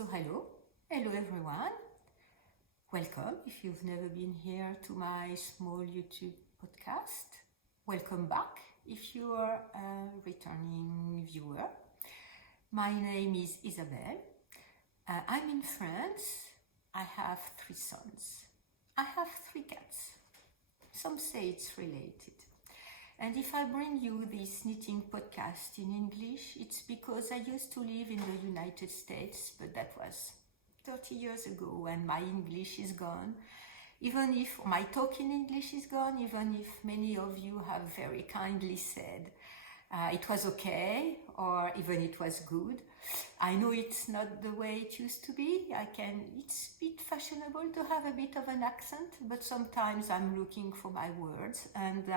Hello everyone. Welcome if you've never been here to my small YouTube podcast. Welcome back if you are a returning viewer. My name is Isabelle. I'm in France. I have 3 sons. I have 3 cats. Some say it's related. And if I bring you this knitting podcast in English, it's because I used to live in the United States, but that was 30 years ago and my English is gone. Even if my talking English is gone, even if many of you have very kindly said it was okay or even it was good. I know it's not the way it used to be. It's a bit fashionable to have a bit of an accent, but sometimes I'm looking for my words and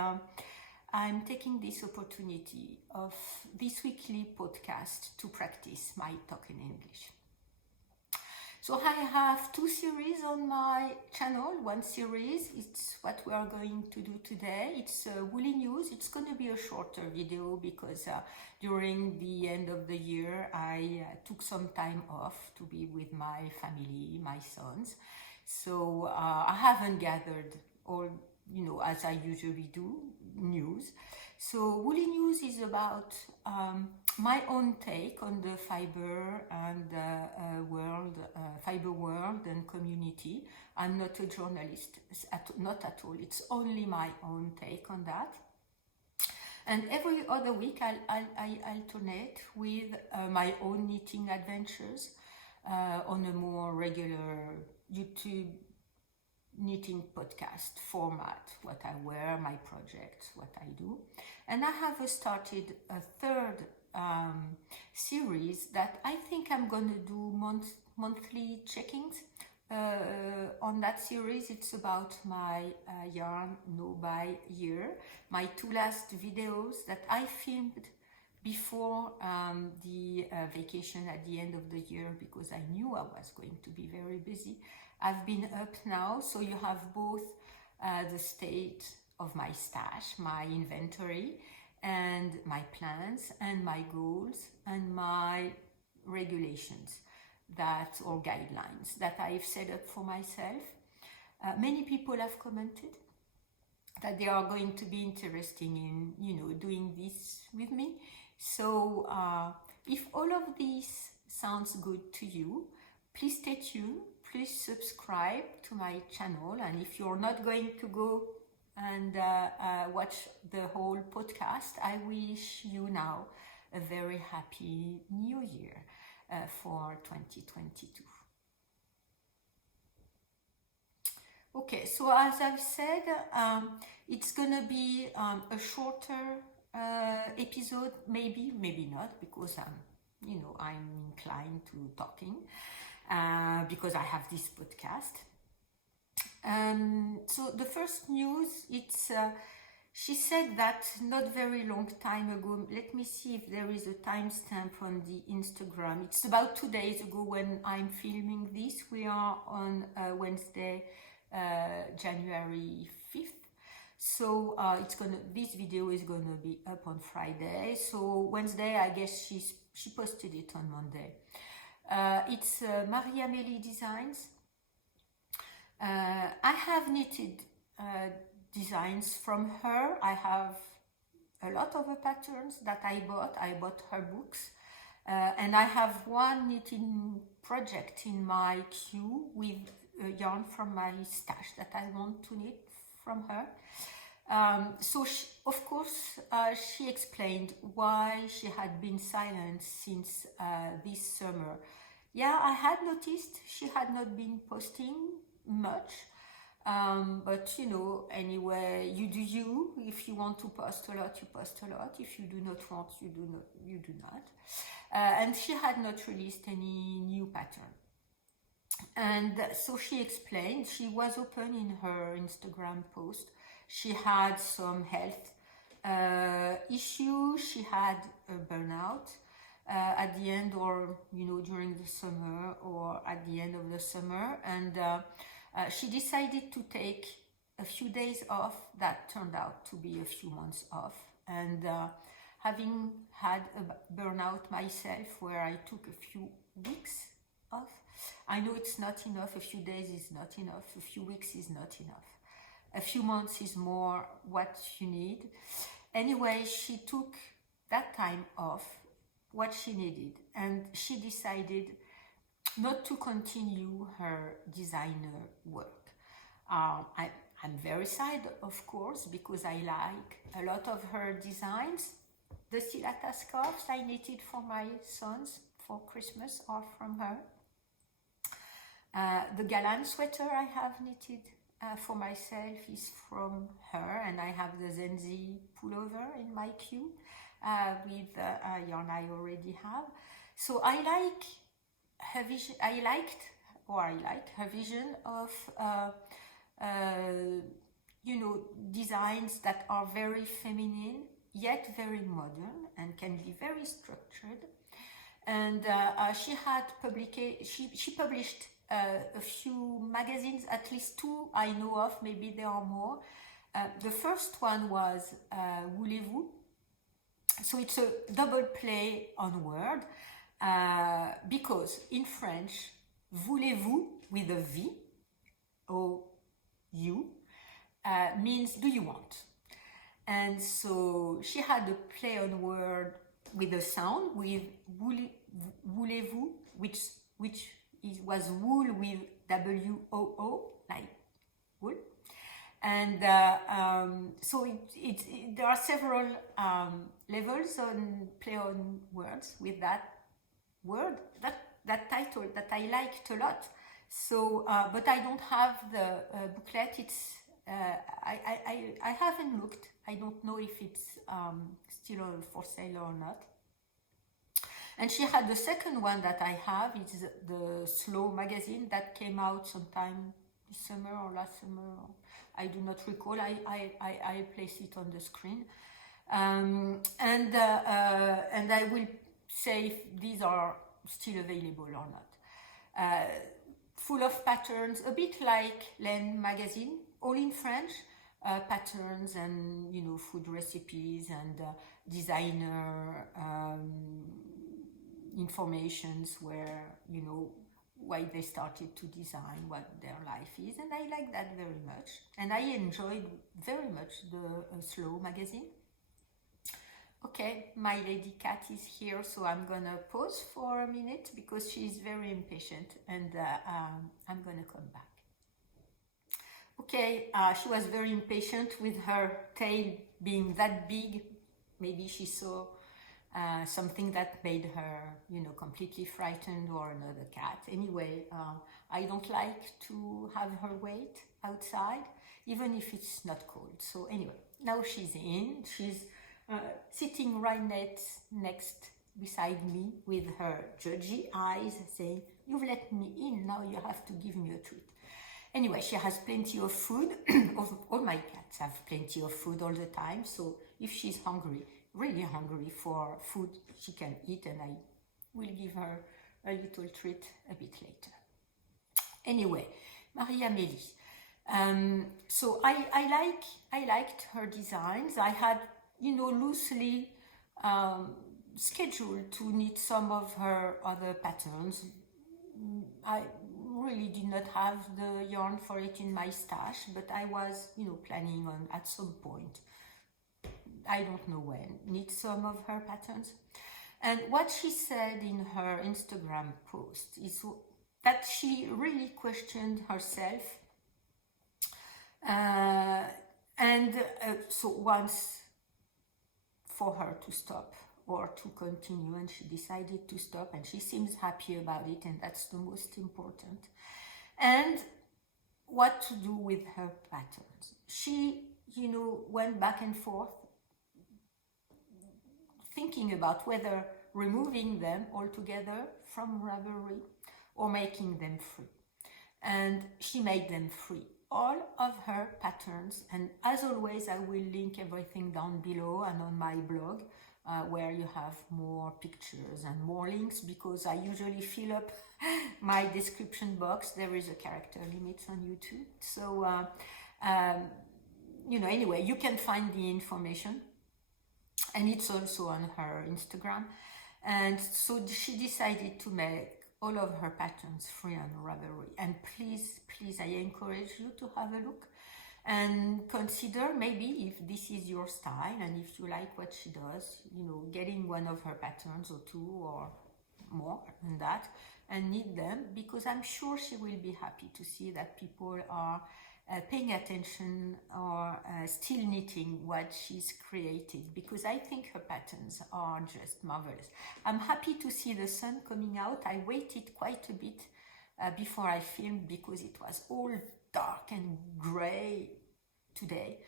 I'm taking this opportunity of this weekly podcast to practice my talking English. So I have 2 series on my channel. One series, it's what we are going to do today. It's woolly news. It's going to be a shorter video because during the end of the year, I took some time off to be with my family, my sons. So I haven't gathered all, as I usually do, news. So woolly news is about my own take on the fiber and fiber world and community. I'm not a journalist, not at all. It's only my own take on that. And every other week I alternate with my own knitting adventures on a more regular YouTube knitting podcast format, what I wear, my projects, what I do. And I have started a third series that I think I'm going to do monthly check-ins. On that series, it's about my yarn no buy year, my 2 last videos that I filmed before the vacation at the end of the year because I knew I was going to be very busy. I've been up now, so you have both the state of my stash, my inventory, and my plans, and my goals, and my regulations or guidelines that I've set up for myself. Many people have commented that they are going to be interested in, doing this with me. So if all of this sounds good to you, please stay tuned. Please subscribe to my channel, and if you're not going to go and watch the whole podcast, I wish you now a very happy new year for 2022. Okay, so as I've said, it's gonna be a shorter episode, maybe not, because I'm inclined to talking. Because I have this podcast. So the first news, she said that not very long time ago, let me see if there is a timestamp on the Instagram. It's about 2 days ago when I'm filming this. We are on Wednesday, January 5th. So this video is gonna be up on Friday. So Wednesday, I guess she posted it on Monday. It's Marie-Amélie Designs. I have knitted designs from her. I have a lot of patterns that I bought. I bought her books. And I have one knitting project in my queue with yarn from my stash that I want to knit from her. So she explained why she had been silent since this summer. Yeah, I had noticed she had not been posting much, but anyway, you do you. If you want to post a lot, you post a lot. If you do not want, you do not. And she had not released any new pattern. And so she explained, she was open in her Instagram post. She had some health issues. She had a burnout at the end, or during the summer, or at the end of the summer, and she decided to take a few days off. That turned out to be a few months off. And having had a burnout myself, where I took a few weeks of. I know it's not enough. A few days is not enough. A few weeks is not enough. A few months is more what you need. Anyway, she took that time off, what she needed, and she decided not to continue her designer work. I'm very sad, of course, because I like a lot of her designs. The Silata scarves I knitted for my sons for Christmas are from her. The Galan sweater I have knitted for myself is from her, and I have the Zenzi pullover in my queue with yarn I already have. So I like her vision. I like her vision of designs that are very feminine yet very modern and can be very structured. And she published a few magazines, at least two I know of, maybe there are more. The first one was Voulez-vous? So it's a double play on word, because in French, Voulez-vous with a V, O-U, means do you want? And so she had a play on word with a sound with Voulez-vous, which was wool with W-O-O, like wool. And so there are several levels on play on words with that word, that title that I liked a lot. So, but I don't have the booklet. It's I haven't looked. I don't know if it's still for sale or not. And she had the second one that I have. It's the Slow magazine that came out sometime this summer or last summer. I do not recall. I place it on the screen, and I will say if these are still available or not. Full of patterns, a bit like Laine magazine, all in French. Patterns and food recipes and designer informations where why they started to design, what their life is, and I like that very much. And I enjoyed very much the Slow magazine. Okay, my lady cat is here, so I'm gonna pause for a minute because she's very impatient, and I'm gonna come back. Okay, she was very impatient with her tail being that big. Maybe she saw something that made her, completely frightened, or another cat. Anyway, I don't like to have her wait outside, even if it's not cold. So anyway, now she's in. She's sitting right next beside me with her judgy eyes, saying, "You've let me in, now you have to give me a treat." Anyway, she has plenty of food. All my cats have plenty of food all the time. So if she's hungry, really hungry for food, she can eat, and I will give her a little treat a bit later. Anyway, Marie-Amélie. So I liked her designs. I had, loosely scheduled to knit some of her other patterns. I really did not have the yarn for it in my stash, but I was, planning on at some point, I don't know when, knit some of her patterns. And what she said in her Instagram post is that she really questioned herself, so wants for her to stop or to continue, and she decided to stop, and she seems happy about it, and that's the most important. And what to do with her patterns. She, went back and forth thinking about whether removing them altogether from Ravelry or making them free. And she made them free, all of her patterns. And as always, I will link everything down below and on my blog, where you have more pictures and more links, because I usually fill up my description box. There is a character limit on YouTube. So, anyway, you can find the information, and it's also on her Instagram. And so she decided to make all of her patterns free on Ravelry. And please, please, I encourage you to have a look and consider maybe if this is your style and if you like what she does, you know, getting one of her patterns or two or more than that and knit them, because I'm sure she will be happy to see that people are paying attention or still knitting what she's created, because I think her patterns are just marvelous. I'm happy to see the sun coming out. I waited quite a bit before I filmed because it was all dark and gray today,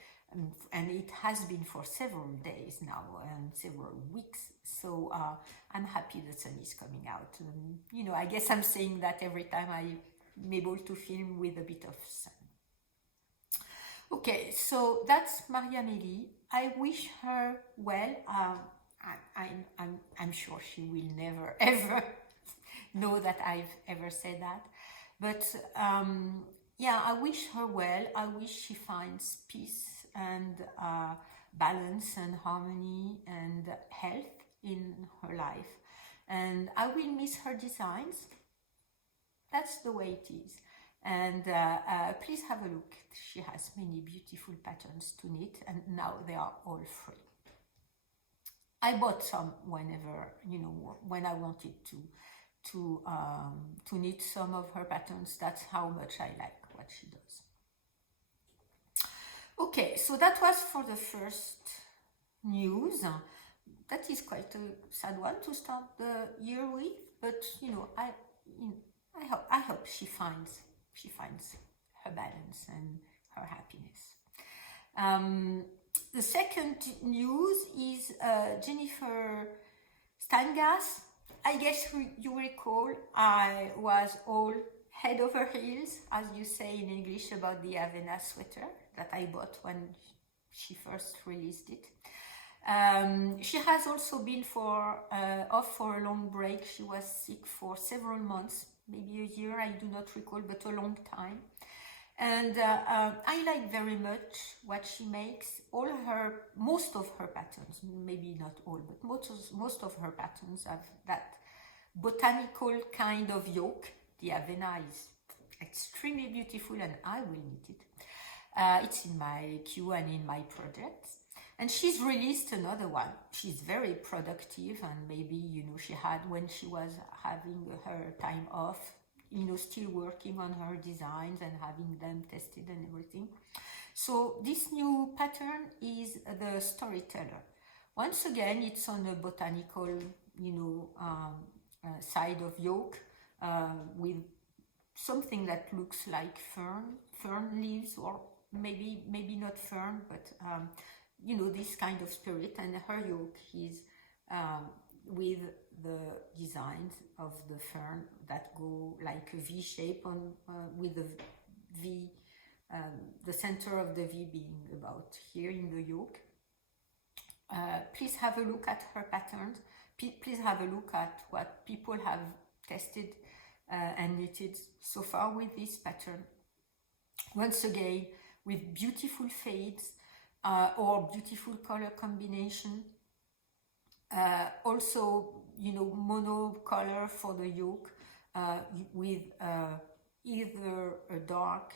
and it has been for several days now and several weeks. So I'm happy the sun is coming out. You know, I guess I'm saying that every time I'm able to film with a bit of sun. Okay, so that's Maria-Amélie. I wish her well. I'm sure she will never ever know that I've ever said that, but yeah, I wish her well. I wish she finds peace and balance and harmony and health in her life. And I will miss her designs. That's the way it is. And please have a look. She has many beautiful patterns to knit, and now they are all free. I bought some whenever, you know, when I wanted to knit some of her patterns. That's how much I like what she does. Okay, so that was for the first news. That is quite a sad one to start the year with, but you know, I hope she finds her balance and her happiness. The second news is Jennifer Steingass. I guess you recall I was all head over heels, as you say in English, about the Avena sweater that I bought when she first released it. She has also been off for a long break. She was sick for several months, maybe a year, I do not recall, but a long time. And I like very much what she makes. Most of her patterns, maybe not all, but most of her patterns have that botanical kind of yoke. The Avena is extremely beautiful, and I will knit it. It's in my queue and in my projects. And she's released another one. She's very productive, and maybe, you know, she had, when she was having her time off, you know, still working on her designs and having them tested and everything. So this new pattern is the Storyteller. Once again, it's on a botanical, you know, side of yoke with something that looks like fern leaves, or maybe not fern, but you know, this kind of spirit. And her yoke is with the designs of the fern that go like a V shape on with the V, the center of the V being about here in the yoke. Please have a look at her patterns. Please have a look at what people have tested and knitted so far with this pattern. Once again, with beautiful fades or beautiful color combination. Also, you know, mono color for the yoke with either a dark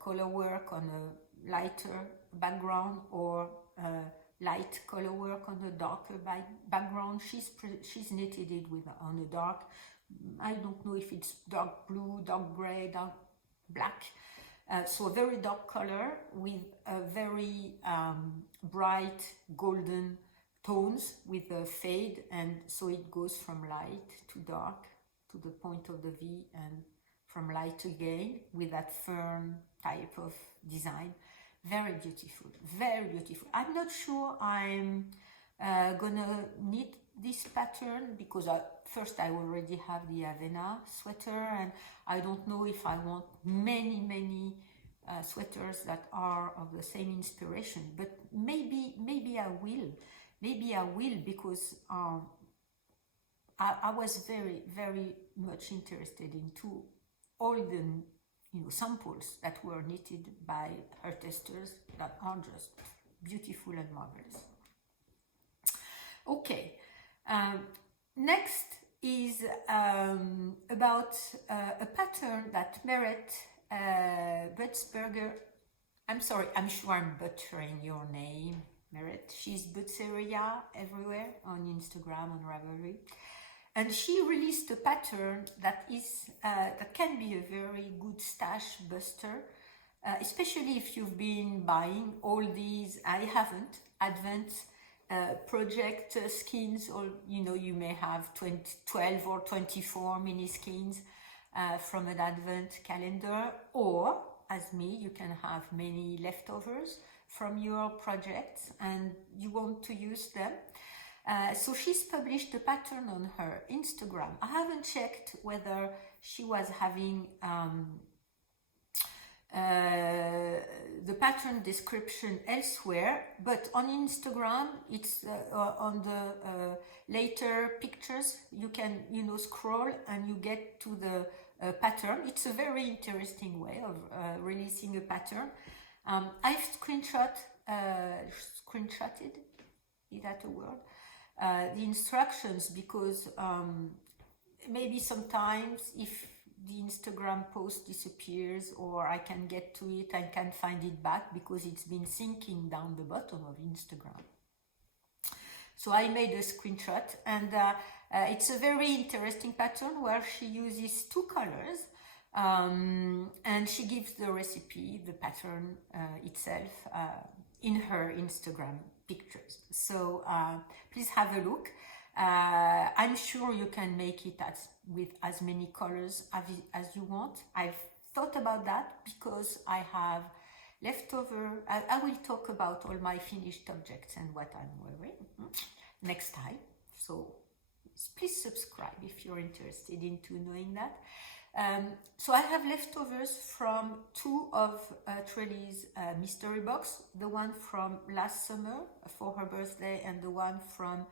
color work on a lighter background or light color work on a darker background. She's knitted it on a dark, I don't know if it's dark blue, dark gray, dark black. So a very dark color with a very bright golden tones with a fade, and so it goes from light to dark to the point of the V, and from light again with that fern type of design. Very beautiful, very beautiful. I'm not sure I'm gonna knit this pattern because first I already have the Avena sweater, and I don't know if I want many sweaters that are of the same inspiration, but maybe I will. Maybe I will, because I was very much interested into all the, you know, samples that were knitted by her testers that are just beautiful and marvelous. Okay, next is about a pattern that Meret Butzberger, I'm sorry, I'm sure I'm butchering your name, Meret. She's Butzeria everywhere on Instagram, on Ravelry. And she released a pattern that is that can be a very good stash buster, especially if you've been buying all these, I haven't, Advent project skins, or you may have 12 or 24 mini skins from an Advent calendar, or as me, you can have many leftovers from your projects and you want to use them. So she's published a pattern on her Instagram. I haven't checked whether she was having the pattern description elsewhere, but on Instagram, it's on the later pictures, you can scroll and you get to the pattern. It's a very interesting way of releasing a pattern. I've screenshotted, is that a word? The instructions, because maybe sometimes if the Instagram post disappears or I can get to it, I can find it back because it's been sinking down the bottom of Instagram. So I made a screenshot, and it's a very interesting pattern where she uses two colors, and she gives the recipe, the pattern itself, in her Instagram pictures. So please have a look. I'm sure you can make it with as many colors as you want. I've thought about that because I have leftover. I will talk about all my finished objects and what I'm wearing next time. So please subscribe if you're interested into knowing that. So I have leftovers from two of Trelly's mystery box, the one from last summer for her birthday and the one from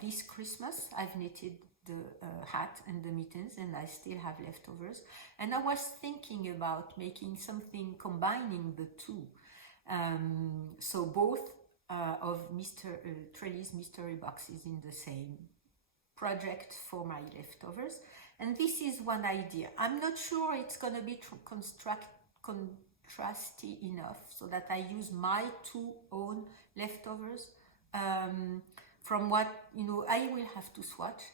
this Christmas. I've knitted the hat and the mittens, and I still have leftovers. And I was thinking about making something combining the two. So both of Trelly's mystery boxes in the same project for my leftovers. And this is one idea. I'm not sure it's going to be contrasty enough so that I use my two own leftovers. From what, I will have to swatch.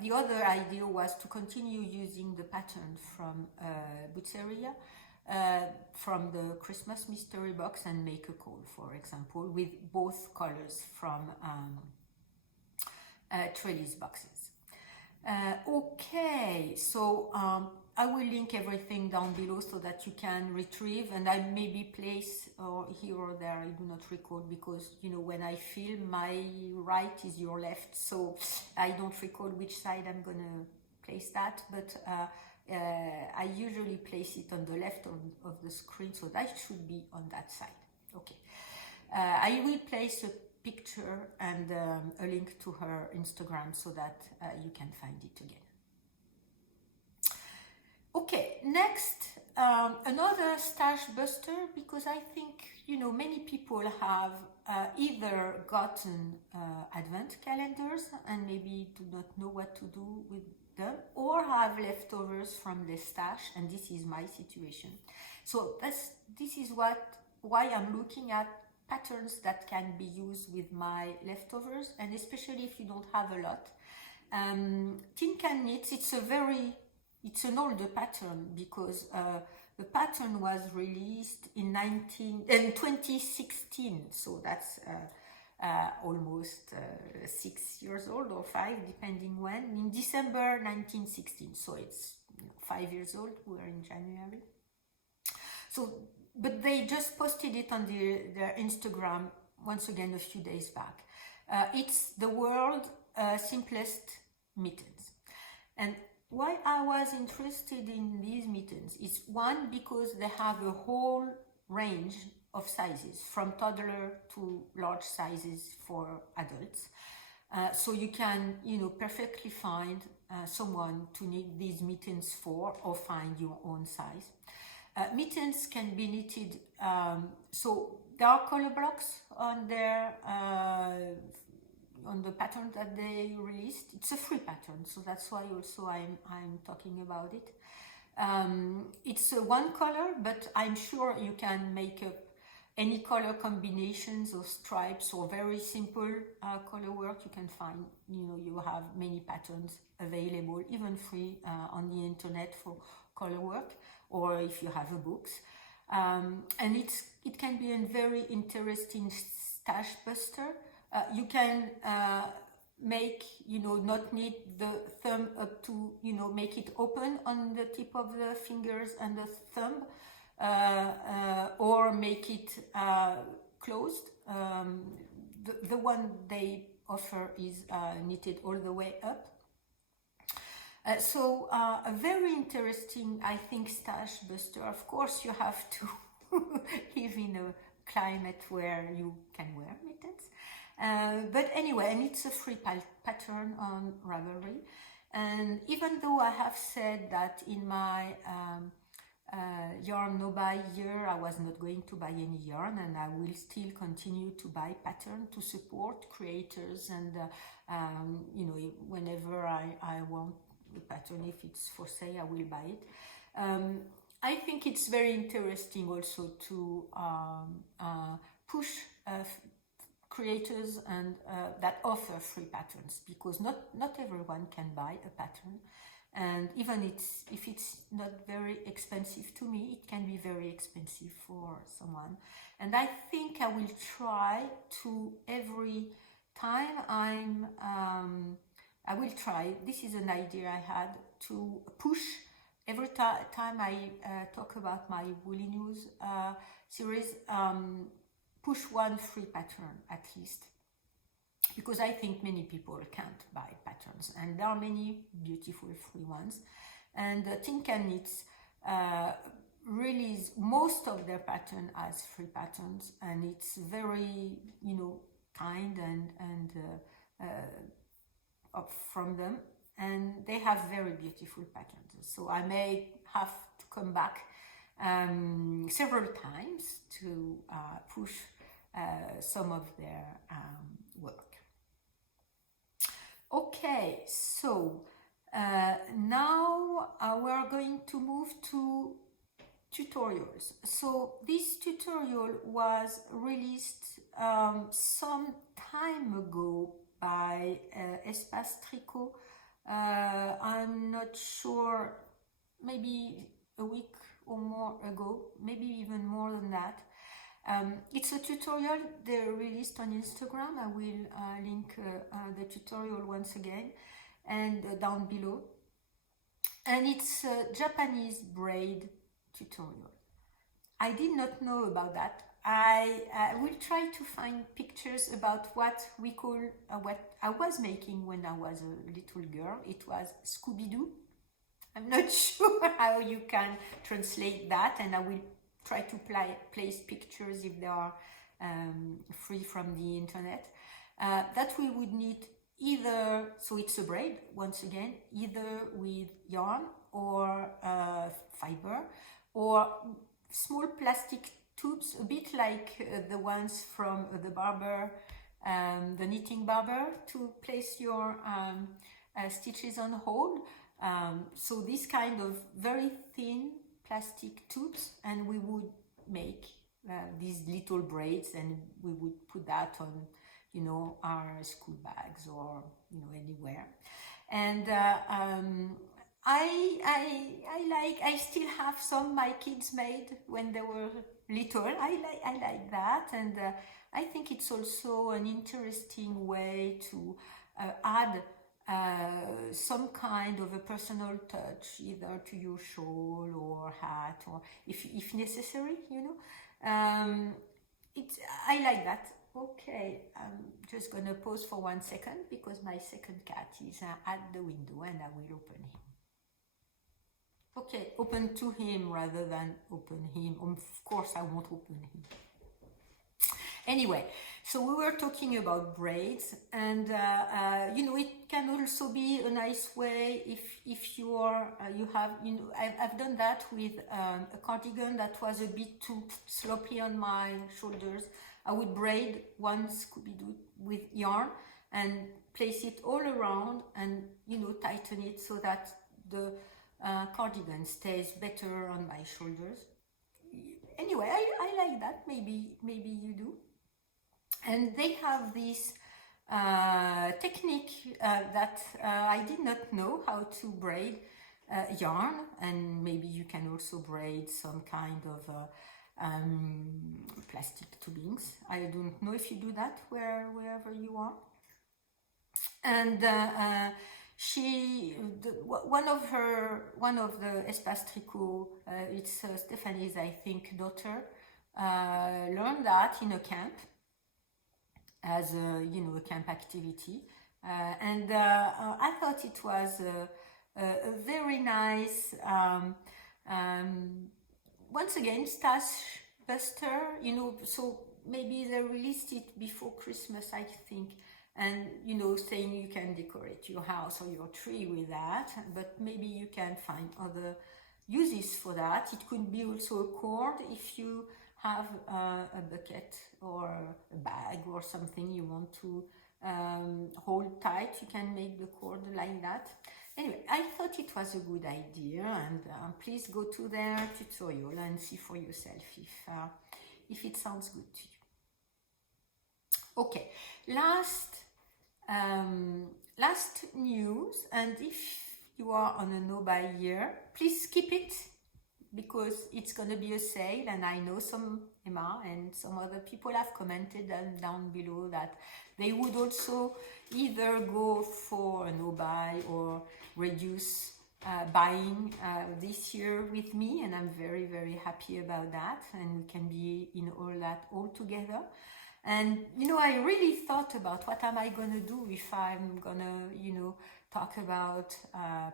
The other idea was to continue using the pattern from Butzeria, from the Christmas mystery box, and make a call, for example, with both colors from Trelly's boxes. Okay, so I will link everything down below so that you can retrieve, and I maybe place here or there, I do not recall, because when I film, my right is your left, so I don't recall which side I'm gonna place that, but I usually place it on the left of the screen, so that should be on that side. Okay, I will place a picture and a link to her Instagram so that you can find it again. Okay, next, another stash buster, because I think, many people have either gotten Advent calendars and maybe do not know what to do with them, or have leftovers from the stash, and this is my situation. So this is why I'm looking at patterns that can be used with my leftovers, and especially if you don't have a lot. Tin Can Knits, it's an older pattern, because the pattern was released in 2016, so that's almost 6 years old, or 5, depending when, in December 1916, so it's 5 years old. We're in January. So, but they just posted it on their Instagram once again a few days back. It's the world's simplest mittens. And why I was interested in these mittens is, one, because they have a whole range of sizes, from toddler to large sizes for adults. So you can, perfectly find someone to knit these mittens for, or find your own size. Mittens can be knitted, so there are color blocks on their on the pattern that they released. It's a free pattern, so that's why also I'm talking about it. It's one color, but I'm sure you can make up any color combinations or stripes or very simple color work. You can find, you have many patterns available, even free on the internet for color work, or if you have books. And it can be a very interesting stash buster. You can make, not need the thumb up to, make it open on the tip of the fingers and the thumb, or make it closed. The one they offer is knitted all the way up. So a very interesting, I think, stash buster. Of course, you have to live in a climate where you can wear mittens. But anyway, and it's a free pattern on Ravelry. And even though I have said that in my yarn no buy year, I was not going to buy any yarn, and I will still continue to buy pattern to support creators, and whenever I want the pattern, if it's for sale, I will buy it. I think it's very interesting also to push creators and that offer free patterns, because not everyone can buy a pattern, and even if it's not very expensive to me, it can be very expensive for someone. And I think I will try to, every time I will try, this is an idea I had, to push every time I talk about my Woolly News series, push one free pattern at least, because I think many people can't buy patterns, and there are many beautiful free ones. And Think and Knits release most of their pattern as free patterns, and it's very, kind and up from them, and they have very beautiful patterns. So I may have to come back several times to push some of their work. Okay, so now we're going to move to tutorials. So this tutorial was released some time ago by Espace Tricot. I'm not sure, maybe a week or more ago, maybe even more than that. It's a tutorial they released on Instagram. I will link the tutorial once again and down below. And it's a Japanese braid tutorial. I did not know about that. I will try to find pictures about what we call, what I was making when I was a little girl. It was Scooby-Doo. I'm not sure how you can translate that, and I will try to place pictures if they are free from the internet. That we would need either, so it's a braid, once again, either with yarn or fiber, or small plastic tubes, a bit like the ones from the barber, the knitting barber, to place your stitches on hold. So this kind of very thin plastic tubes, and we would make these little braids, and we would put that on, our school bags or, anywhere. And I still have some my kids made when they were little. I like that, and I think it's also an interesting way to add some kind of a personal touch, either to your shawl or hat, or if necessary, I like that. Okay, I'm just gonna pause for 1 second because my second cat is at the window, and I will open him. Okay, open to him rather than open him. Of course, I won't open him. Anyway, so we were talking about braids, and it can also be a nice way if you have, I've done that with a cardigan that was a bit too sloppy on my shoulders. I would braid one Scooby-Doo with yarn, and place it all around and, you know, tighten it so that the cardigan stays better on my shoulders. Anyway, I like that. Maybe you do. And they have this technique that I did not know how to braid yarn, and maybe you can also braid some kind of plastic tubings. I don't know if you do that wherever you are. And one of the Espace Tricot, it's Stéphanie's, I think, daughter, learned that in a camp as a, you know, a camp activity, and I thought it was a very nice, once again, stash buster, you know. So maybe they released it before Christmas, I think, and, you know, saying you can decorate your house or your tree with that, but maybe you can find other uses for that. It could be also a cord if you have a bucket or a bag or something you want to hold tight. You can make the cord like that. Anyway, I thought it was a good idea, and please go to their tutorial and see for yourself if it sounds good to you. Okay, last news, and if you are on a no-buy year, please skip it, because it's going to be a sale, and I know Emma and some other people have commented down below that they would also either go for a no-buy or reduce buying this year with me, and I'm very, very happy about that, and we can be in all that all together. And, you know, I really thought about what am I going to do if I'm going to, you know, talk about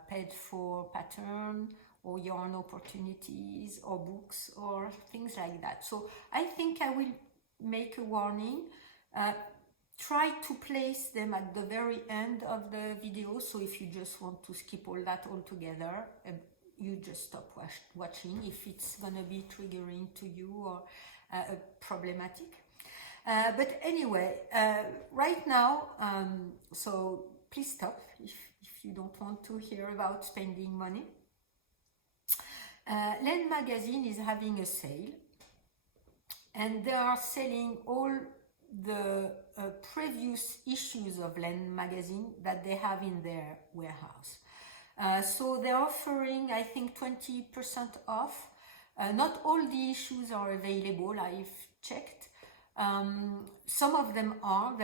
paid for pattern or yarn opportunities or books or things like that. So I think I will make a warning. Try to place them at the very end of the video. So if you just want to skip all that altogether, you just stop watching if it's going to be triggering to you or problematic. But anyway, right now, so please stop if you don't want to hear about spending money. Laine Magazine is having a sale, and they are selling all the previous issues of Laine Magazine that they have in their warehouse. So they're offering, I think, 20% off. Not all the issues are available, I've checked. Some of them are.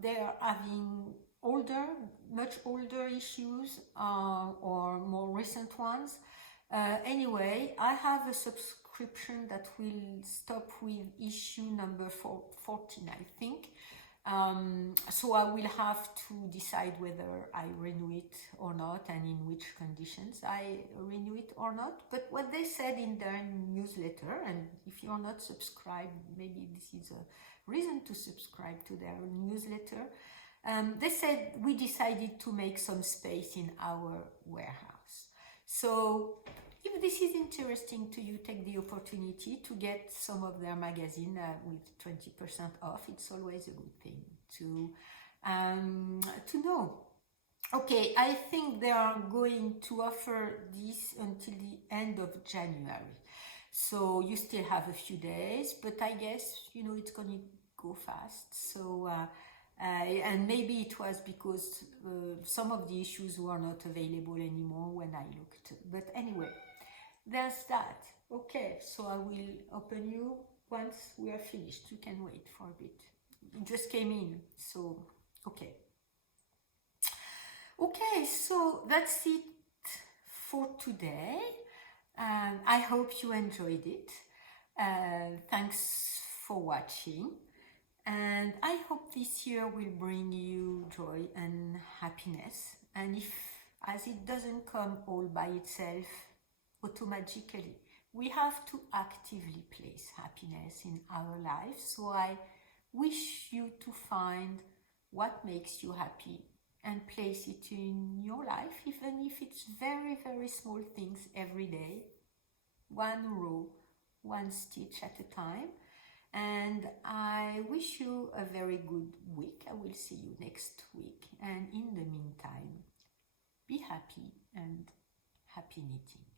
They're having much older issues or more recent ones. Anyway, I have a subscription that will stop with issue number 14, I think. So I will have to decide whether I renew it or not, and in which conditions I renew it or not. But what they said in their newsletter, and if you're not subscribed, maybe this is a reason to subscribe to their newsletter. They said, we decided to make some space in our warehouse. So if this is interesting to you, take the opportunity to get some of their magazine with 20% off. It's always a good thing to know. Okay, I think they are going to offer this until the end of January. So you still have a few days, but I guess, you know, it's going to go fast. So, and maybe it was because some of the issues were not available anymore when I looked. But anyway, there's that. Okay, so I will open you once we are finished. You can wait for a bit. It just came in, so okay. Okay, so that's it for today. I hope you enjoyed it. Thanks for watching. And I hope this year will bring you joy and happiness. And if, as it doesn't come all by itself, automatically, we have to actively place happiness in our lives. So I wish you to find what makes you happy and place it in your life, even if it's very, very small things every day, one row, one stitch at a time. and I wish you a very good week. I will see you next week, and in the meantime, be happy and happy knitting.